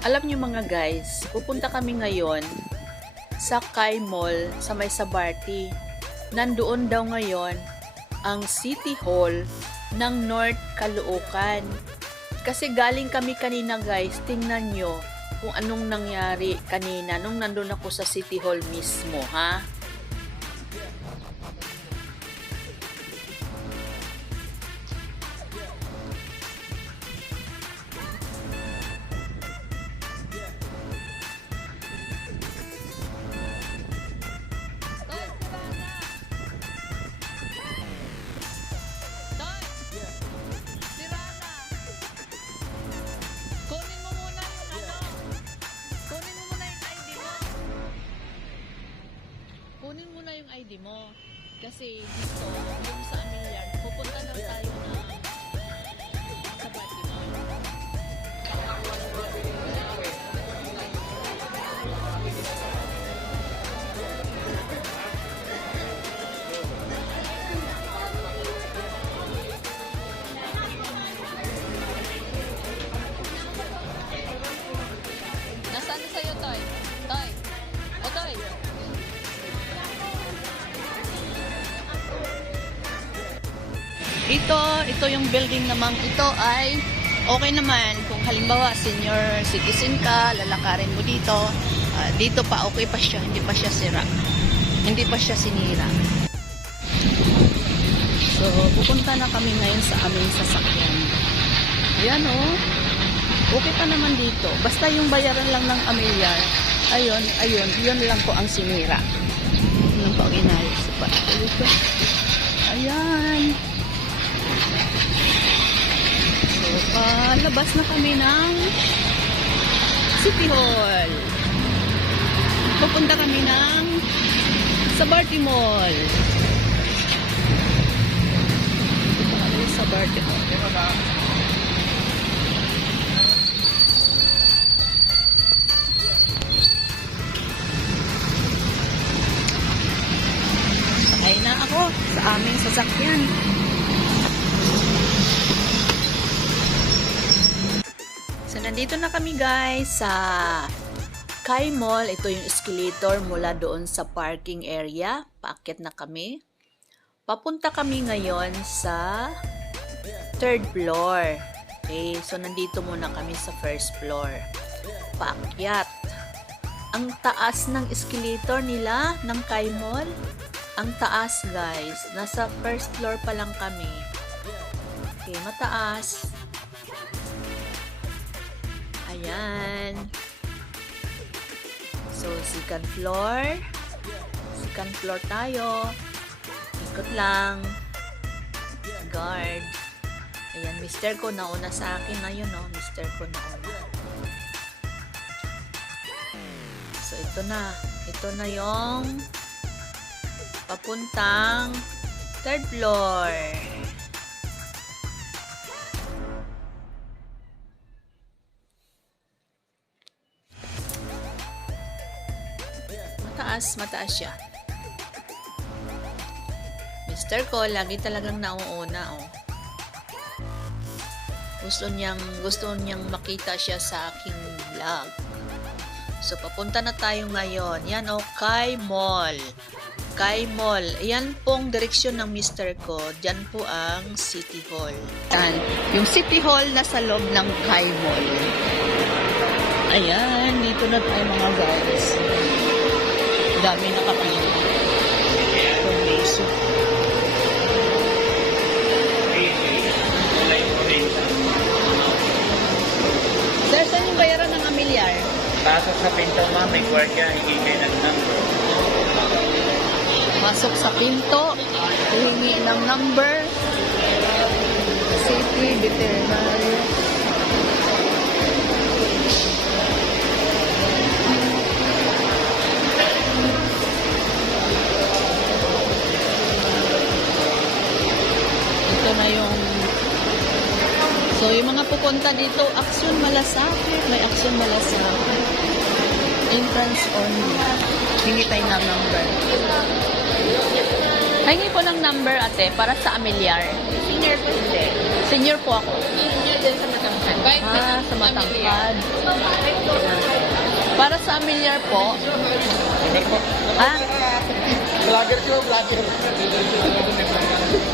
Alam nyo mga guys, pupunta kami ngayon sa Kai Mall sa may Sabarti. Nandoon daw ngayon ang City Hall ng North Caloocan. Kasi galing kami kanina guys, tingnan nyo kung anong nangyari kanina nung nandun ako sa City Hall mismo, ha? Kasi dito, Ito, ito yung building namang ito ay okay naman. Kung halimbawa senior citizen ka, lalakarin mo dito. ah, dito pa okay pa siya, hindi pa siya sira. Hindi pa siya sinira. So, pupunta na kami ngayon sa aming sasakyan. Ayan oh. Okay pa naman dito. Basta yung bayaran lang ng amilyar. Ayun, ayun, yun lang po ang sinira. Yun lang po ang inayos. Pa. Ayan. So, palabas na kami ng City Hall. Pupunta kami ng sa Barty Mall. Pupunta kami sa Barty Mall. Na kami guys sa Kai Mall. Ito yung escalator mula doon sa parking area. Paakyat na kami. Papunta kami ngayon sa third floor. Okay, so nandito muna kami sa first floor. Paakyat. Ang taas ng escalator nila ng Kai Mall. Ang taas guys. Nasa first floor pa lang kami. Okay, mataas. Ayan. So, second floor. Second floor tayo. Ikot lang. Guard. Ayan, mister ko nauna sa akin ngayon, no? Mister ko nauna. So, ito na. Ito na yung papuntang third floor. Mataas, mataas siya. Mister ko, lagi talagang nauuna, oh. Gusto niyang, gusto niyang makita siya sa aking vlog. So, papunta na tayo ngayon. Yan, oh, Kai Mall. Kai Mall. Yan pong direksyon ng mister ko. Diyan po ang City Hall. Yan. Yung City Hall nasa loob ng Kai Mall. Ayan, dito na tayo mga guys. Dami nakapila. Permiso. Sir, saan yung bayaran ng amilyar? Pasok sa pinto ma'am, may gwardiya, hindi kayo ng number. Pasok sa pinto, hihingi ng number, city, veterinary. Yung So, yung mga pupunta dito, Aksyon Malasakit, may Aksyon Malasakit. Entrance only. Hingi tayo ng number. Hingi po ng number, ate, para sa amilyar. Senior po hindi. Senior po ako. Senior din sa Matangkad. Kahit Ah, sa matangkad. Para sa amilyar po. Ah, Vlogger ko, vlogger.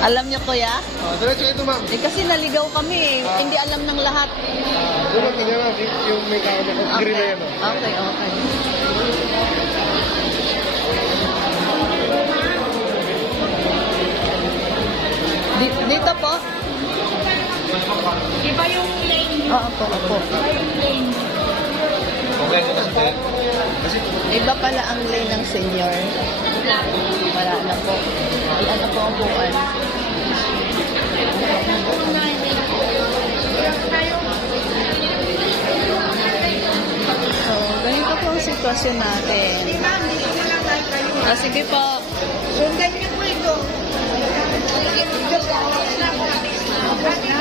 alam niyo kuya? Oh, diretso ito ma'am. Eh kasi naligaw kami, eh. hindi alam ng lahat. Yung ma'am, ganyan ma'am. Yung may tao niya. Green na yan. oh. Okay, okay. Di- dito po? Iba yung lane. Oo, opo, opo. Iba yung lane. Iba pala ang lane ng senior. Wala na po. Wala na po ang buwan. So, ganito po ang sitwasyon natin. Ah, sige po. Sundan niyo po ito. Ayan,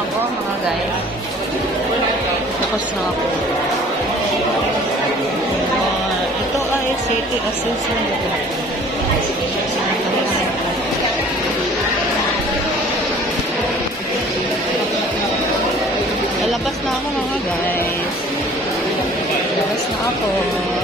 na ako mga guys. Tapos na ako. Ah, ito ay city assessment. Lalabas na ako mga guys. Lalabas na ako.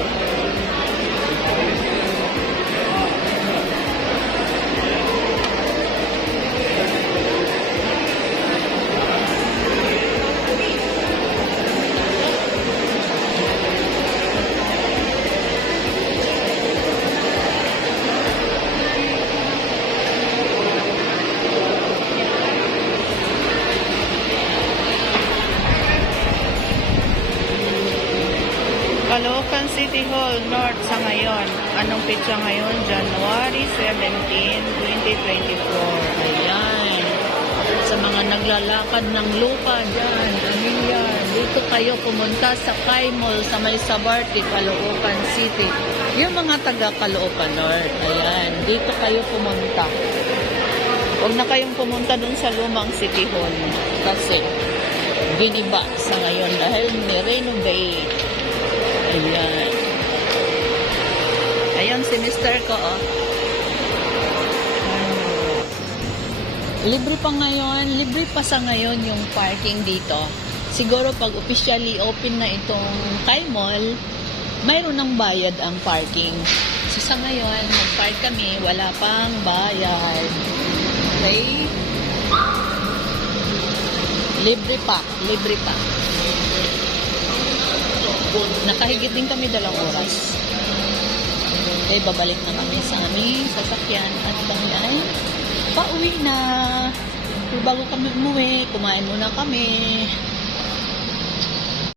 Caloocan City Hall North sa ngayon. Anong pitsa ngayon? January 17, 2024. Ayan. Sa mga naglalakad ng lupa dyan, Amelia, dito kayo pumunta sa Kai Mall sa may Sabarte, Caloocan City. Yung mga taga Caloocan North, ayan, dito kayo pumunta. Huwag na kayong pumunta dun sa lumang City Hall kasi giniba sa ngayon dahil ni-renovate. Ayan. Ayan si Mr. ko, oh. Libre pa ngayon, libre pa sa ngayon yung parking dito. Siguro pag officially open na itong Kai Mall, mayroon ng bayad ang parking. So sa ngayon, mag-park kami, wala pang bayad. Okay? Libre pa, libre pa. Nakahigit din kami dalawang oras. Okay, babalik na kami sa aming sasakyan at kami ay pauwi na. Pero bago kami umuwi, kumain muna kami.